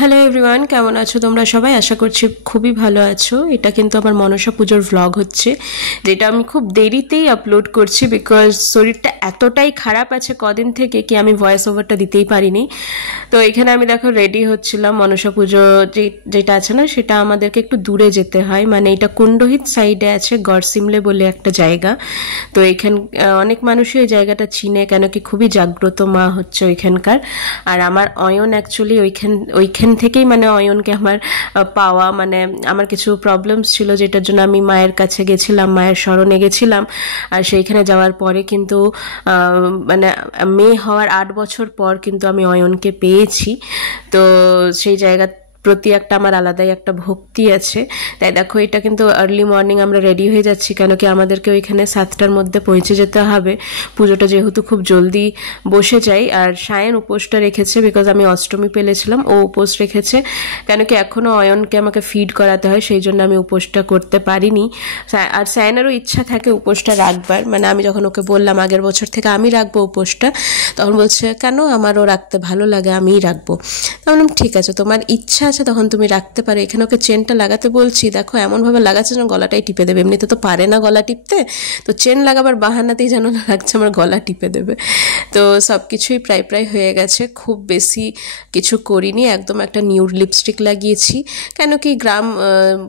Hello everyone, কেমন আছো তোমরা সবাই? আশা করছি খুবই ভালো আছো। এটা কিন্তু আমার মনসা পুজোর ভ্লগ হচ্ছে, যেটা আমি খুব দেরিতেই আপলোড করছি বিকজ শরীরটা এতটাই খারাপ আছে কদিন থেকে কি আমি ভয়েস ওভারটা দিতেই পারিনি। তো এখানে আমি দেখো রেডি হচ্ছিলাম। মনসা পুজো যেটা আছে না, সেটা আমাদেরকে একটু দূরে যেতে হয়, মানে এটা কুণ্ডহিত সাইডে আছে, গড়সিমলে বলে একটা জায়গা। তো এখান অনেক মানুষই ওই জায়গাটা চিনে, কেন কি খুবই জাগ্রত মা হচ্ছে ওইখানকার। আর আমার অয়ন অ্যাকচুয়ালি ওইখান থেকেই, মানে অয়নকে আমার পাওয়া, মানে আমার কিছু প্রবলেমস ছিল যেটার জন্য আমি মায়ের কাছে গেছিলাম, মায়ের শরণে গেছিলাম। আর সেইখানে যাওয়ার পরে কিন্তু মানে মেয়ে হওয়ার 8 বছর পর কিন্তু আমি অয়নকে পেয়েছি। তো সেই জায়গা প্রতি একটা আমার আলাদাই একটা ভক্তি আছে। তাই দেখো, এটা কিন্তু আর্লি মর্নিং আমরা রেডি হয়ে যাচ্ছি, কেন কি আমাদেরকে ওইখানে 7টার মধ্যে পৌঁছে যেতে হবে। পুজোটা যেহেতু খুব জলদি বসে যাই। আর সায়ন উপোসটা রেখেছে বিকজ আমি অষ্টমী পেলেছিলাম, ও উপোস রেখেছে, কেন কি এখনও অয়নকে আমাকে ফিড করাতে হয়, সেই জন্য আমি উপোসটা করতে পারিনি। আর সায়নেরও ইচ্ছা থাকে উপোসটা রাখবার, মানে আমি যখন ওকে বললাম আগের বছর থেকে আমি রাখবো উপোসটা, তখন বলছে কেন, আমারও রাখতে ভালো লাগে, আমিই রাখবো। বললাম ঠিক আছে, তোমার ইচ্ছা আছে তখন তুমি রাখতে পারো। এখানে ওকে চেনটা লাগাতে বলছি, দেখো এমনভাবে লাগাচ্ছে যেন গলাটাই টিপে দেবে, এমনিতে তো পারে না গলা টিপতে, তো চেন লাগাবার বাহানাতেই যেন লাগছে আমার গলা টিপে দেবে। তো সব কিছুই প্রায় প্রায় হয়ে গেছে, খুব বেশি কিছু করিনি, একদম একটা নিউড লিপস্টিক লাগিয়েছি, কেন কি গ্রাম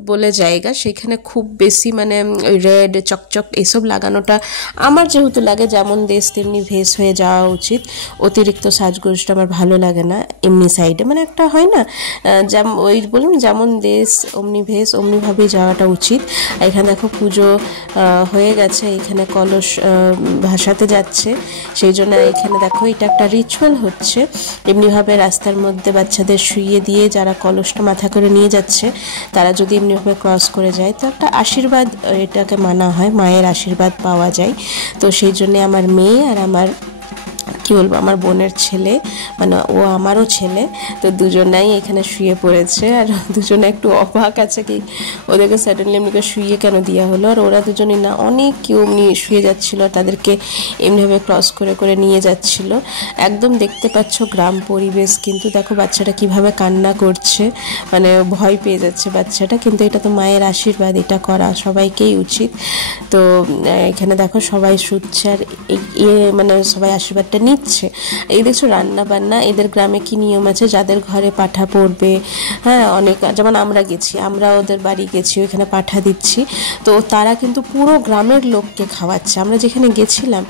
বলে জায়গা, সেখানে খুব বেশি মানে ওই রেড চকচক এসব লাগানোটা আমার যেহেতু লাগে যেমন দেশ তেমনি ভেস হয়ে যাওয়া উচিত। অতিরিক্ত সাজগোজটা আমার ভালো লাগে না এমনি সাইডে, মানে একটা হয় না যেমন ওই বলুন যেমন দেশ অমনি ভেস অমনিভাবেই যাওয়াটা উচিত। এখানে দেখো পুজো হয়ে গেছে, এখানে কলস ভাসাতে যাচ্ছে, সেই জন্য এখানে দেখো এটা একটা রিচুয়াল হচ্ছে। এমনিভাবে রাস্তার মধ্যে বাচ্চাদের শুইয়ে দিয়ে যারা কলসটা মাথা করে নিয়ে যাচ্ছে, তারা যদি এমনিভাবে ক্রস করে যায় তো একটা আশীর্বাদ এটাকে মানা হয়, মায়ের আশীর্বাদ পাওয়া যায়। তো সেই জন্যে আমার মেয়ে আর আমার কি বলবো আমার বোনের ছেলে, মানে ও আমারও ছেলে, তো দুজনাই এখানে শুয়ে পড়েছে। আর দুজনে একটু অবাক আছে কি ওদেরকে সাডেনলি এমনিকে শুয়ে কেন দেওয়া হলো। আর ওরা দুজনই না অনেক কেউ এমনি শুয়ে যাচ্ছিলো, তাদেরকে এমনিভাবে ক্রস করে করে নিয়ে যাচ্ছিলো। একদম দেখতে পাচ্ছ গ্রাম পরিবেশ, কিন্তু দেখো বাচ্চাটা কিভাবে কান্না করছে, মানে ভয় পেয়ে যাচ্ছে বাচ্চাটা, কিন্তু এটা তো মায়ের আশীর্বাদ, এটা করা সবাইকেই উচিত। তো এখানে দেখো সবাই শুচ্ছে আর মানে সবাই আশীর্বাদটা নিচ্ছে। এই দেখছো রান্না বান্না, এদের গ্রামে কি নিয়ম আছে, যাদের ঘরে পাঠা পড়বে, হ্যাঁ অনেক, যেমন আমরা গেছি, আমরা ওদের বাড়ি গেছি, ওইখানে পাঠা দিচ্ছি, তো তারা কিন্তু পুরো গ্রামের লোককে খাওয়াচ্ছে। আমরা যেখানে গেছিলাম,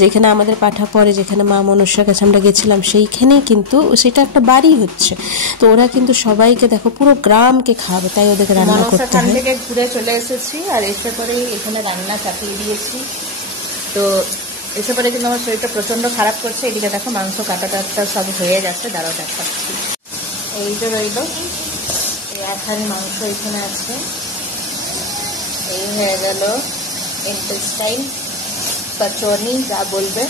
যেখানে আমাদের পাঠা পড়ে, যেখানে মা মনসার কাছে আমরা গেছিলাম, সেইখানেই কিন্তু সেটা একটা বাড়ি হচ্ছে, তো ওরা কিন্তু সবাইকে দেখো পুরো গ্রামকে খাওয়াবে, তাই ওদেরকে রান্না করতে হয়। থেকে ঘুরে চলে এসেছি আর এসে পরেই এখানে রান্না চাপিয়ে দিয়েছি। তো এসে পরে কিন্তু আমার শরীরটা প্রচণ্ড খারাপ করছে। এদিকে দেখো মাংস কাটাটা সব হয়ে গেছে, দাঁড়াও দেখাচ্ছি। এই যে রইল এই একখানি মাংস এখানে আছে, এই হয়ে গেল ইন্টেস্টাইন কচুরি যা বলবে,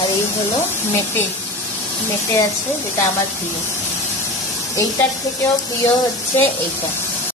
আর এই হলো মেটে মেটে আছে, যেটা আমার প্রিয়। এইটার থেকেও প্রিয় হচ্ছে এইটা।